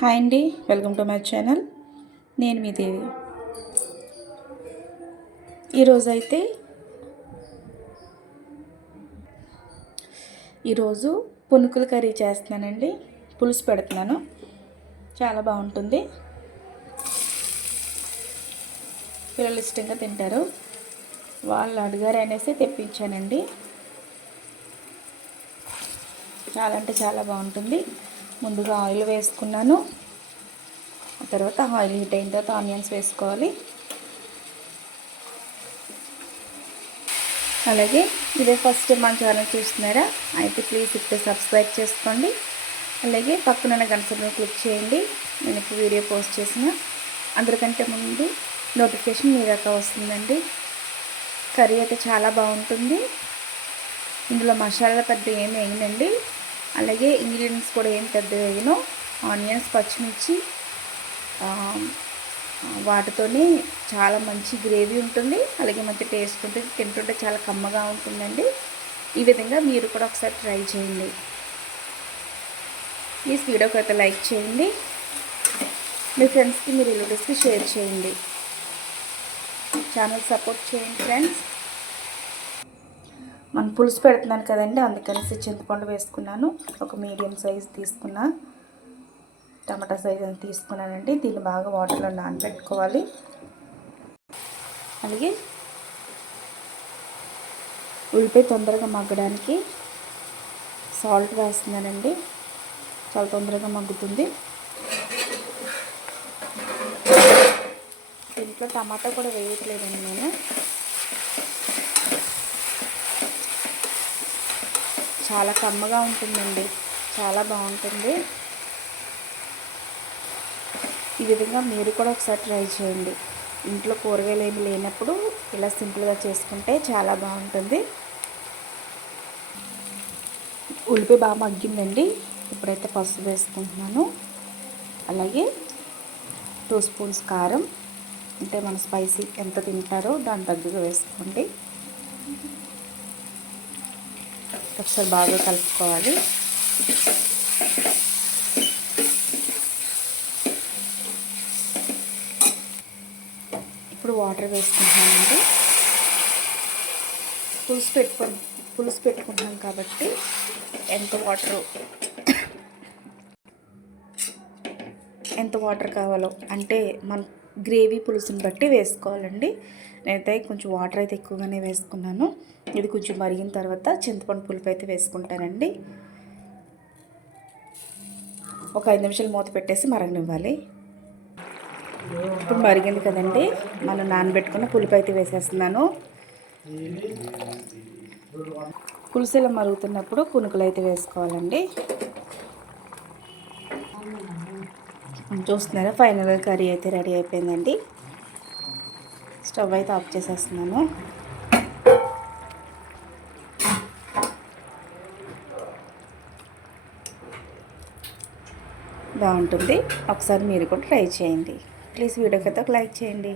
Hi అండి, welcome to my channel. నేను మీ దేవి. ఈరోజు పునుకుల కర్రీ చేస్తున్నానండి. పులుసు పెడుతున్నాను, చాలా బాగుంటుంది. పిల్లలు ఇష్టంగా తింటారు. వాళ్ళు అడిగారు అనేసి తెప్పించానండి. చాలా అంటే చాలా బాగుంటుంది. ముందుగా ఆయిల్ వేసుకున్నాను. ఆ తర్వాత ఆయిల్ హీట్ అయిన తర్వాత ఆనియన్స్ వేసుకోవాలి. అలాగే ఇదే ఫస్ట్ టైం మన ఛానల్ చూస్తున్నారా అయితే ప్లీజ్ ఇప్పుడు సబ్స్క్రైబ్ చేసుకోండి. అలాగే పక్కన గంట సింబల్ క్లిక్ చేయండి. నేను ఇప్పుడు వీడియో పోస్ట్ చేసిన అందరికంటే ముందు నోటిఫికేషన్ మీ దాకా వస్తుందండి. కర్రీ అయితే చాలా బాగుంటుంది. ఇందులో మసాలా పెద్ద ఏమి వేయనండి. అలాగే ఇంగ్రీడియంట్స్ కూడా ఏం పెద్ద వేయను. ఆనియన్స్, పచ్చిమిర్చి వాటితోనే చాలా మంచి గ్రేవీ ఉంటుంది. అలాగే మంచి టేస్ట్ ఉంటుంది. తింటుంటే చాలా కమ్మగా ఉంటుందండి. ఈ విధంగా మీరు కూడా ఒకసారి ట్రై చేయండి. ప్లీజ్ వీడియోకి అయితే లైక్ చేయండి. మీ ఫ్రెండ్స్కి, మీ రిలేటివ్స్కి షేర్ చేయండి. ఛానల్ సపోర్ట్ చేయండి ఫ్రెండ్స్. మనం పులుసు పెడుతున్నాను కదండి, అందుకనేసి చింతపండు వేసుకున్నాను. ఒక మీడియం సైజ్ తీసుకున్నా. టమాటా సైజ్ అని తీసుకున్నానండి. దీన్ని బాగా వాటర్లో నానబెట్టుకోవాలి. అలాగే ఉల్లిపాయ తొందరగా మగ్గడానికి సాల్ట్ వేస్తున్నానండి. చాలా తొందరగా మగ్గుతుంది. దీంట్లో టమాటా కూడా వేయట్లేదండి నేను. చాలా కమ్మగా ఉంటుందండి, చాలా బాగుంటుంది. ఈ విధంగా మీరు కూడా ఒకసారి ట్రై చేయండి. ఇంట్లో కూరగాయలు ఏమి లేనప్పుడు ఇలా సింపుల్గా చేసుకుంటే చాలా బాగుంటుంది. ఉల్లిపాయ బాగా మగ్గిందండి. ఇప్పుడైతే పసుపు వేసుకుంటున్నాను. అలాగే 2 స్పూన్స్ కారం, అంటే మన స్పైసీ ఎంత తింటారో దాని తగ్గగా వేసుకోండి. ఒకసారి బాగా కలుపుకోవాలి. ఇప్పుడు వాటర్ వేసుకుంటున్నానండి. పులుసు పెట్టుకుంటున్నాం కాబట్టి ఎంత వాటర్ కావాలో అంటే మన గ్రేవీ పులుసుని బట్టి వేసుకోవాలండి. నేనైతే కొంచెం వాటర్ అయితే ఎక్కువగానే వేసుకున్నాను. ఇది కొంచెం మరిగిన తర్వాత చింతపండు పులుపు అయితే వేసుకుంటానండి. ఒక 5 నిమిషాలు మూత పెట్టేసి మరగనివ్వాలి. ఇప్పుడు మరిగింది కదండి, మనం నానబెట్టుకున్న పులుపు అయితే వేసేస్తున్నాను. పులుసు ఇలా మరుగుతున్నప్పుడు పునుకులు అయితే వేసుకోవాలండి. చూస్తున్నారా, ఫైనల్గా కర్రీ అయితే రెడీ అయిపోయిందండి. స్టవ్ అయితే ఆఫ్ చేసేస్తున్నాను. బాగుంటుంది. ఒకసారి మీరు కూడా ట్రై చేయండి. ప్లీజ్ వీడియోకి అయితే ఒక లైక్ చేయండి.